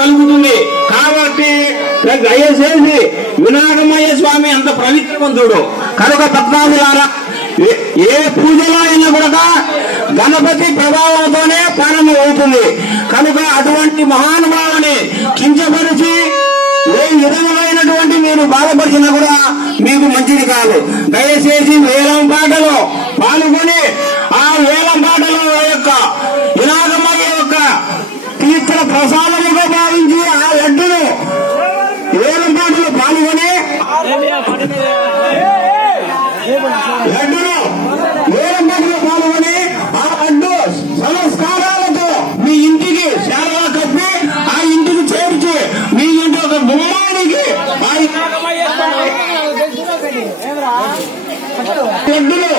కలుగుతుంది. కాబట్టి దయచేసి వినాయకమయ్య స్వామి అంత పవిత్రవంతుడు కనుక పద్మాదులారా ఏ పూజలో అయినా కూడా గణపతి ప్రభావంతోనే ప్రారంభం అవుతుంది. కనుక అటువంటి మహానుభావుని కించపరిచి ఏ విధమైనటువంటి మీరు బాధపరిచినా కూడా మీకు మంచిది కాదు. దయచేసి వేలం పాటలో పాల్గొని ఆ వేలం పాటలో యొక్క వినాయకమయ్య యొక్క తీర్థ ప్రసాదముగా భావించి ఆ లడ్డును వేలం పాటలో పాల్గొని ఆ లడ్డు సంస్కారాలతో మీ ఇంటికి శారదా కప్పి ఆ ఇంటికి చేర్చి మీ ఇంటి ఒక బొమ్మానికి లడ్డులు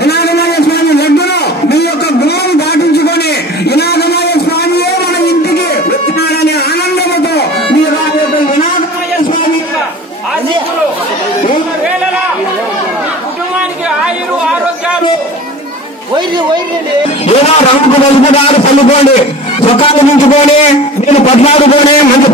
వినాయకమయ్య స్వామి లడ్డును మీ యొక్క గుమ్మను దాటించుకొని వినాయకమయ్య స్వామియే మన ఇంటికి వచ్చినాడనే ఆనందముతో మీరు ఆ యొక్క వినాయకమయ్య స్వామి కుటుంబానికి ఆయురు ఆరోగ్యాలు ఏదో రంగు కలుపుతారు చల్లుకోండి, చొక్కాలు మించుకొని నేను పట్లాడుకొని మంచి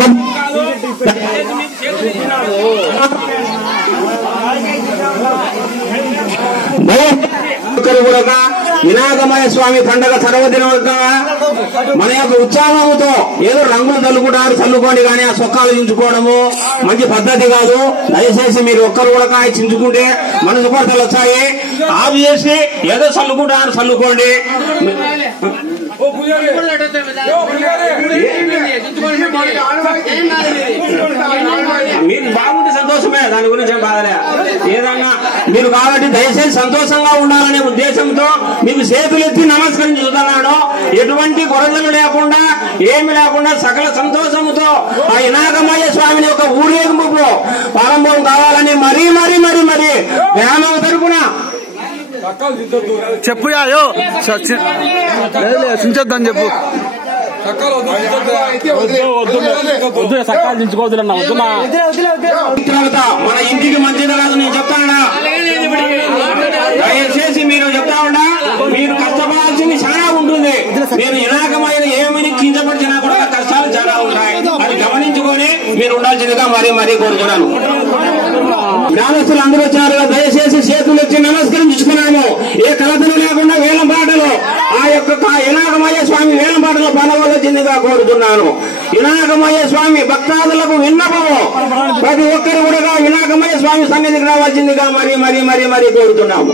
కూడా వినాయకమయ్య స్వామి పండుగ పర్వదినం మన యొక్క ఉత్సాహంతో ఏదో రంగులు చల్లుకుంటారు చల్లుకోండి, కానీ ఆ చొక్కాలు చించుకోవడము మంచి పద్ధతి కాదు. దయచేసి మీరు ఒక్కరు కూడా చించుకుంటే మనసు కొరతలు వచ్చాయి. ఆఫ్ చేసి ఏదో చల్లుకుంటారు చల్లుకోండి. మీకు బాగుంటే సంతోషమే, దాని గురించి ఏం బాధలే. ఏదన్నా మీరు కాబట్టి దయచేసి సంతోషంగా ఉండాలనే ఉద్దేశంతో మీకు చేతులెత్తి నమస్కరించుతున్నాడు. ఎటువంటి కొరతలు లేకుండా ఏమి లేకుండా సకల సంతోషంతో ఆ వినాయకమయ్య స్వామిని యొక్క ఊరేగింపు ప్రారంభం కావాలని మరీ మరీ మరీ మరీ గ్రామం తరపున చెప్పు చించొద్దని చెప్పు. సకాలు దించుకోవద్దులన్నా మన ఇంటికి మంచిది కాదు నేను చెప్తానా. దయచేసి మీరు చెప్తా ఉండా మీరు కష్టపడాల్సింది చాలా ఉంటుంది. మీరు వినాయకమైన ఏమని కించపరిచినా కూడా కష్టాలు చాలా ఉంటాయి. అది గమనించుకొని మీరు ఉండాల్సిందిగా మరీ మరీ కోరుతున్నాను. గ్రామస్తులు అందరూ వచ్చారు, దయచేసి చేతులు వచ్చి నమస్కరించుకున్నాము. ఏ కలతలు లేకుండా వేలం పాటలు ఆ యొక్క వినాయకమయ్య స్వామి వేలం పాటలో పాల్గొనవలసిందిగా కోరుతున్నాను. వినాయకమయ్య స్వామి భక్తాదులకు విన్నపము ప్రతి ఒక్కరు కూడా వినాయకమయ్య స్వామి సన్నిధికి రావాల్సిందిగా మరీ మరీ మరీ మరీ కోరుతున్నాము.